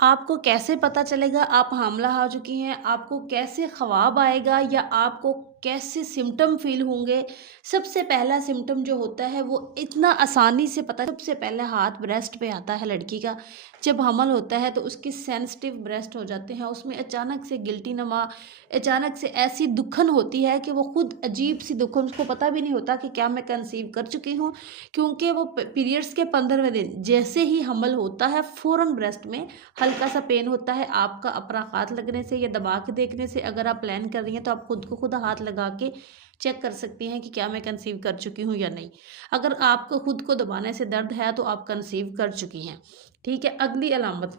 आपको कैसे पता चलेगा आप हामला हो चुकी हैं? आपको कैसे ख़्वाब आएगा या आपको कैसे सिम्पटम फ़ील होंगे? सबसे पहला सिम्पटम जो होता है वो इतना आसानी से पता सबसे पहले हाथ ब्रेस्ट पे आता है लड़की का। जब हमल होता है तो उसके सेंसिटिव ब्रेस्ट हो जाते हैं, उसमें अचानक से गिल्टी नमा, अचानक से ऐसी दुखन होती है कि वो खुद अजीब-सी दुखन उसको पता भी नहीं होता कि क्या मैं कंसीव कर चुकी हूँ? क्योंकि वो प पीरियड्स के 15वें दिन जैसे ही हमल होता है फ़ौरन ब्रेस्ट में हल्का-सा पेन होता है, आपका अपना हाथ लगने से या दबा के देखने से अगर आप प्लान कर रही हैं तो आप खुद को खुद हाथ लगा के चेक कर सकती हैं कि क्या मैं कंसीव कर चुकी हूँ या नहीं। अगर आपको खुद को दबाने से दर्द है तो आप कंसीव कर चुकी हैं। ठीक है, अगली अलामत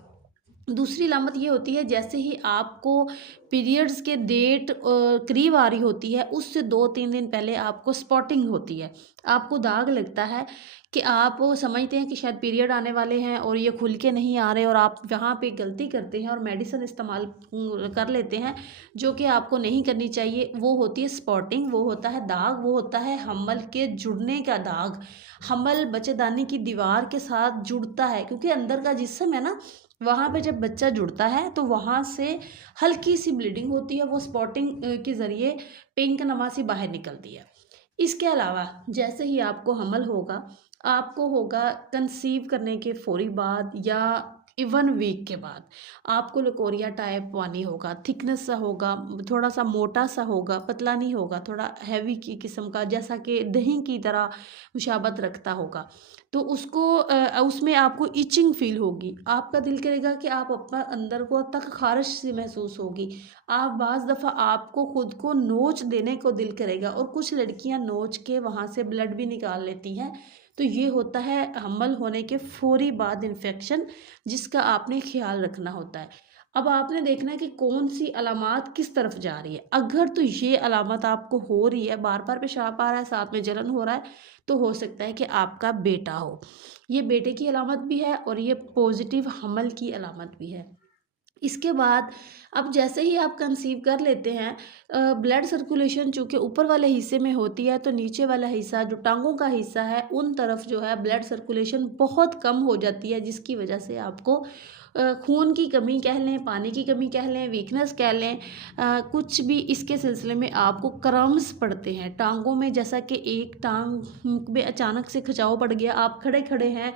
दूसरी अलामत ये होती है जैसे ही आपको पीरियड्स के डेट करीब आ रही होती है उससे 2-3 दिन पहले आपको स्पॉटिंग होती है। आपको दाग लगता है कि आप वो समझते हैं कि शायद पीरियड आने वाले हैं और ये खुल के नहीं आ रहे और आप वहाँ पे गलती करते हैं और मेडिसिन इस्तेमाल कर लेते हैं जो कि आपको नहीं करनी चाहिए। वो होती है स्पॉटिंग, वो होता है दाग, वो होता है हमल के जुड़ने का दाग। हमल बच्चेदानी की दीवार के साथ जुड़ता है क्योंकि अंदर का जिस्म है ना, वहाँ पे जब बच्चा जुड़ता है तो वहाँ से हल्की सी ब्लीडिंग होती है, वो स्पॉटिंग के ज़रिए पिंक नमा सी बाहर निकलती है। इसके अलावा जैसे ही आपको हमल होगा, आपको होगा कंसीव करने के फ़ौरी बाद या 1 वीक के बाद, आपको लकोरिया टाइप पानी होगा, थिकनेस सा होगा, थोड़ा-सा मोटा-सा होगा, पतला नहीं होगा, थोड़ा हैवी की किस्म का जैसा कि दही की तरह मुशाबत रखता होगा। तो उसमें आपको इचिंग फ़ील होगी, आपका दिल करेगा कि आप अपना अंदर को तक ख़ारिश सी महसूस होगी। आप बाज़ दफ़ा आपको खुद को नोच देने को दिल करेगा और कुछ लड़कियां नोच के वहाँ से ब्लड भी निकाल लेती हैं। तो ये होता है हमल होने के फ़ौरी बाद इन्फेक्शन जिसका आपने ख़्याल रखना होता है। अब आपने देखना है कि कौन-सी अलामात किस तरफ जा रही है। अगर तो ये अलामत आपको हो रही है, बार-बार पेशाब आ रहा है, साथ में जलन हो रहा है, तो हो सकता है कि आपका बेटा हो। ये बेटे की अलामत भी है और ये पॉज़िटिव हमल की अलामत भी है। इसके बाद अब जैसे ही आप कंसीव कर लेते हैं ब्लड सर्कुलेशन चूँकि ऊपर वाले हिस्से में होती है तो नीचे वाला हिस्सा जो टाँगों का हिस्सा है उन तरफ जो है ब्लड सर्कुलेशन बहुत कम हो जाती है जिसकी वजह से आपको खून की कमी कह लें, पानी की कमी कह लें, वीकनेस कह लें, कुछ भी इसके सिलसिले में आपको क्रैम्प्स पड़ते हैं टाँगों में। जैसा कि एक टाँग में अचानक से खिंचाव पड़ गया, आप खड़े-खड़े हैं,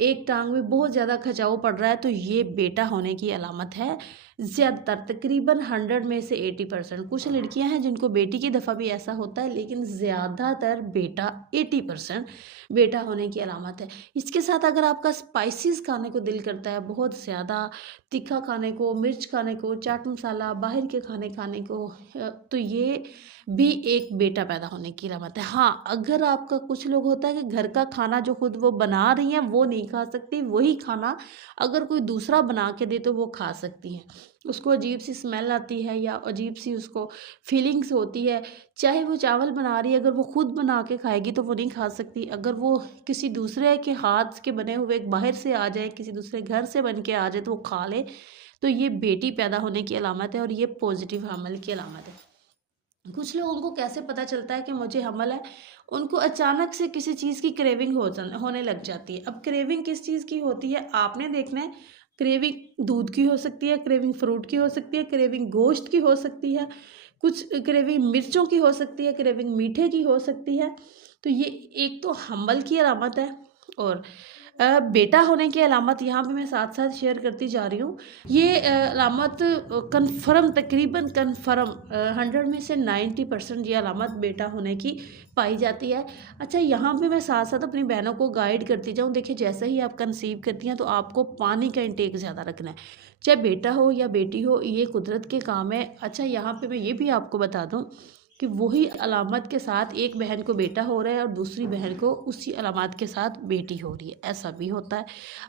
एक टाँग में बहुत ज़्यादा खिंचाव पड़ रहा है तो ये बेटा होने की अलामत है। ज़्यादातर तकरीबन 100 में से 80% कुछ लड़कियां हैं जिनको बेटी की दफ़ा भी ऐसा होता है लेकिन ज़्यादातर बेटा 80% बेटा होने की अलामत है। इसके साथ अगर आपका स्पाइसेस खाने को दिल करता है, बहुत ज़्यादा तीखा खाने को, मिर्च खाने को, चाट मसाला, बाहर के खाने खाने को, तो ये भी एक बेटा पैदा होने की अलामत है। हाँ, अगर आपका कुछ लोग होता है कि घर का खाना जो खुद वो बना रही हैं वो नहीं खा सकती, वही खाना अगर कोई दूसरा बना के दे तो वो खा सकती हैं। उसको अजीब-सी स्मेल आती है या अजीब-सी उसको फीलिंग्स होती है। चाहे वो चावल बना रही है, अगर वो खुद बना के खाएगी तो वो नहीं खा सकती। अगर वो किसी दूसरे के हाथ के बने हुए बाहर से आ जाए, किसी दूसरे घर से बन के आ जाए तो वो खा ले, तो ये बेटी पैदा होने की अलामत है और ये पॉज़िटिव हमल की अलामत है। कुछ लोगों को कैसे पता चलता है कि मुझे हमल है? उनको अचानक से किसी चीज़ की क्रेविंग होने लग जाती है। अब क्रेविंग किस चीज़ की होती है आपने देखना है। क्रेविंग दूध की हो सकती है, क्रेविंग फ्रूट की हो सकती है, क्रेविंग गोश्त की हो सकती है, कुछ क्रेविंग मिर्चों की हो सकती है, क्रेविंग मीठे की हो सकती है। तो ये एक तो हमल की अलामत है और बेटा होने की अलामत यहाँ पे मैं साथ-साथ शेयर करती जा रही हूँ। ये अलामत कन्फ़र्म तकरीबन कन्फ़र्म 100 में से 90% ये अलामत बेटा होने की पाई जाती है। अच्छा, यहाँ पे मैं साथ-साथ अपनी बहनों को गाइड करती जाऊँ। देखिए, जैसे ही आप कंसीव करती हैं तो आपको पानी का इंटेक ज़्यादा रखना है। चाहे बेटा हो या बेटी हो, ये कुदरत के काम है। अच्छा, यहाँ पे मैं ये भी आपको बता दूँ कि वही अलामत के साथ एक बहन को बेटा हो रहा है और दूसरी बहन को उसी अलामत के साथ बेटी हो रही है, ऐसा भी होता है।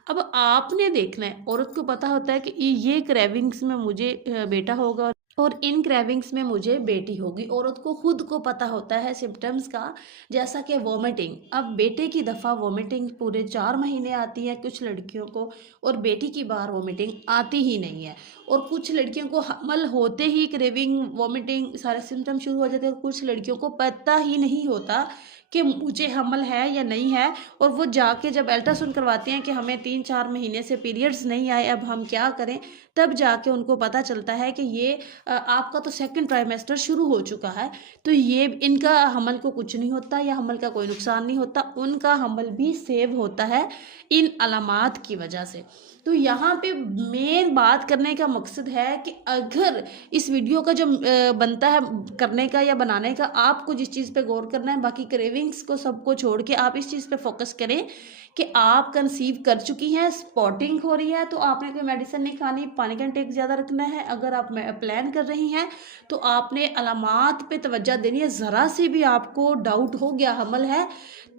अब आपने देखना है, औरत को पता होता है कि ये क्रेविंग्स में मुझे बेटा होगा और इन क्रेविंग्स में मुझे बेटी होगी। औरत को खुद को पता होता है सिम्पटम्स का, जैसा कि वॉमिटिंग। अब बेटे की दफ़ा वॉमिटिंग पूरे 4 महीने आती है कुछ लड़कियों को और बेटी की बार वॉमिटिंग आती ही नहीं है। और कुछ लड़कियों को हमल होते ही क्रेविंग, वॉमिटिंग सारे सिम्पटम शुरू हो जाते हैं और कुछ लड़कियों को पता ही नहीं होता कि मुझे हमल है या नहीं है, और वो जाके जब अल्ट्रासाउंड करवाते हैं कि हमें 3-4 महीने से पीरियड्स नहीं आए, अब हम क्या करें, तब जाके उनको पता चलता है कि ये आपका तो सेकंड ट्राइमेस्टर शुरू हो चुका है। तो ये इनका हमल को कुछ नहीं होता या हमल का कोई नुकसान नहीं होता, उनका हमल भी सेव होता है इन अलामात की वजह से। तो यहाँ पे मेन बात करने का मकसद है कि अगर इस वीडियो का जो बनता है करने का या बनाने का, आपको जिस चीज़ पे गौर करना है, बाकी क्रेविंग्स को सबको छोड़ के आप इस चीज़ पे फोकस करें कि आप कंसीव कर चुकी हैं, स्पॉटिंग हो रही है, तो आपने कोई मेडिसिन नहीं खानी, पानी का इंटेक ज़्यादा रखना है। अगर आप प्लान कर रही हैं तो आपने अलामात पे तवज्जो देनी है। ज़रा से भी आपको डाउट हो गया हमल है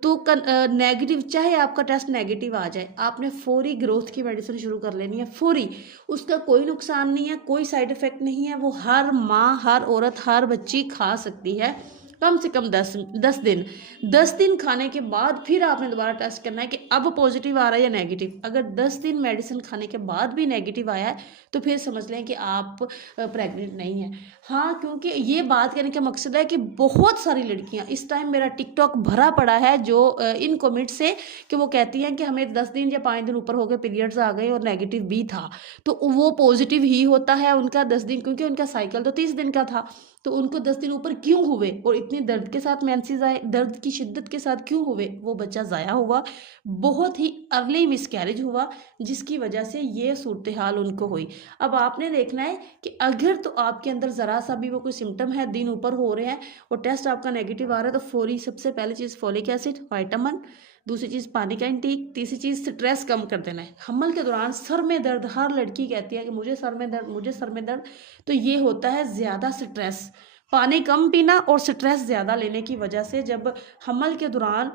तो नेगेटिव, चाहे आपका टेस्ट नेगेटिव आ जाए, आपने फौरी ग्रोथ की मेडिसिन शुरू कर लेनी है, फौरी। उसका कोई नुकसान नहीं है, कोई साइड इफ़ेक्ट नहीं है, वो हर माँ, हर औरत, हर बच्ची खा सकती है। कम से कम 10 दिन खाने के बाद फिर आपने दोबारा टेस्ट करना है कि अब पॉजिटिव आ रहा है या नेगेटिव। अगर 10 दिन मेडिसिन खाने के बाद भी नेगेटिव आया है तो फिर समझ लें कि आप प्रेग्नेंट नहीं हैं। हाँ, क्योंकि ये बात करने का मकसद है कि बहुत सारी लड़कियां, इस टाइम मेरा टिकटॉक भरा पड़ा है जो इन कमेंट से, कि वो कहती हैं कि हमें 10 दिन या 5 दिन ऊपर हो गए, पीरियड्स आ गए और नेगेटिव भी था, तो वो पॉजिटिव ही होता है उनका 10 दिन, क्योंकि उनका साइकिल तो 30 दिन का था। तो उनको 10 दिन ऊपर क्यों हुए और इतनी दर्द के साथ मेंसेस आए, दर्द की शिद्दत के साथ क्यों हुए, वो बच्चा ज़ाया हुआ, बहुत ही अर्ली मिसकैरेज हुआ, जिसकी वजह से ये सूरत हाल उनको हुई। अब आपने देखना है कि अगर तो आपके अंदर ज़रा सा भी वो कोई सिम्टम है, दिन ऊपर हो रहे हैं और टेस्ट आपका नेगेटिव आ रहा है, तो फौरी सबसे पहली चीज़ फॉलिक एसिड, विटामिन, दूसरी चीज़ पानी का इंटेक, तीसरी चीज़ स्ट्रेस कम कर देना है। हमल के दौरान सर में दर्द, हर लड़की कहती है कि मुझे सर में दर्द, मुझे सर में दर्द, तो ये होता है ज़्यादा स्ट्रेस, पानी कम पीना और स्ट्रेस ज़्यादा लेने की वजह से। जब हमल के दौरान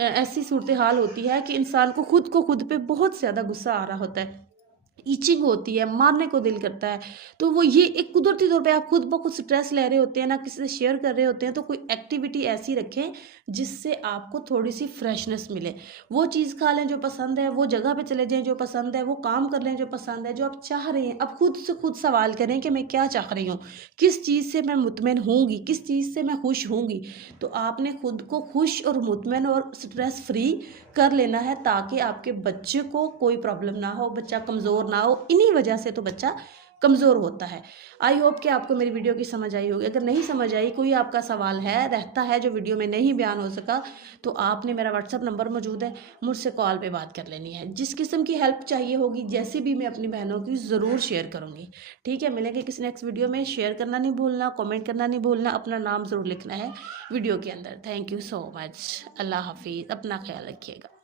ऐसी सूरत हाल होती है कि इंसान को खुद पे बहुत ज़्यादा गुस्सा आ रहा होता है, ईचिंग होती है, मारने को दिल करता है, तो वो ये एक कुदरती तौर पे आप खुद ब खुद स्ट्रेस ले रहे होते हैं ना, किसी से शेयर कर रहे होते हैं, तो कोई एक्टिविटी ऐसी रखें जिससे आपको थोड़ी सी फ्रेशनेस मिले। वो चीज़ खा लें जो पसंद है, वो जगह पे चले जाएं जो पसंद है, वो काम कर लें जो पसंद है, जो आप चाह रहे हैं। अब खुद से खुद सवाल करें कि मैं क्या चाह रही हूँ, किस चीज़ से मैं मुतमईन होंगी, किस चीज़ से मैं खुश होंगी। तो आपने खुद को खुश और मुतमईन और स्ट्रेस फ्री कर लेना है, ताकि आपके बच्चे को कोई प्रॉब्लम ना हो, बच्चा कमज़ोर ना हो। इन्हीं वजह से तो बच्चा कमज़ोर होता है। आई होप कि आपको मेरी वीडियो की समझ आई होगी। अगर नहीं समझ आई, कोई आपका सवाल है रहता है जो वीडियो में नहीं बयान हो सका, तो आपने, मेरा व्हाट्सअप नंबर मौजूद है, मुझसे कॉल पे बात कर लेनी है। जिस किस्म की हेल्प चाहिए होगी, जैसी भी, मैं अपनी बहनों की ज़रूर शेयर करूँगी। ठीक है, मिलेंगे किसी नेक्स्ट वीडियो में। शेयर करना नहीं भूलना, कमेंट करना नहीं भूलना, अपना नाम ज़रूर लिखना है वीडियो के अंदर। Thank you so much. अल्लाह हाफिज़, अपना ख्याल रखिएगा।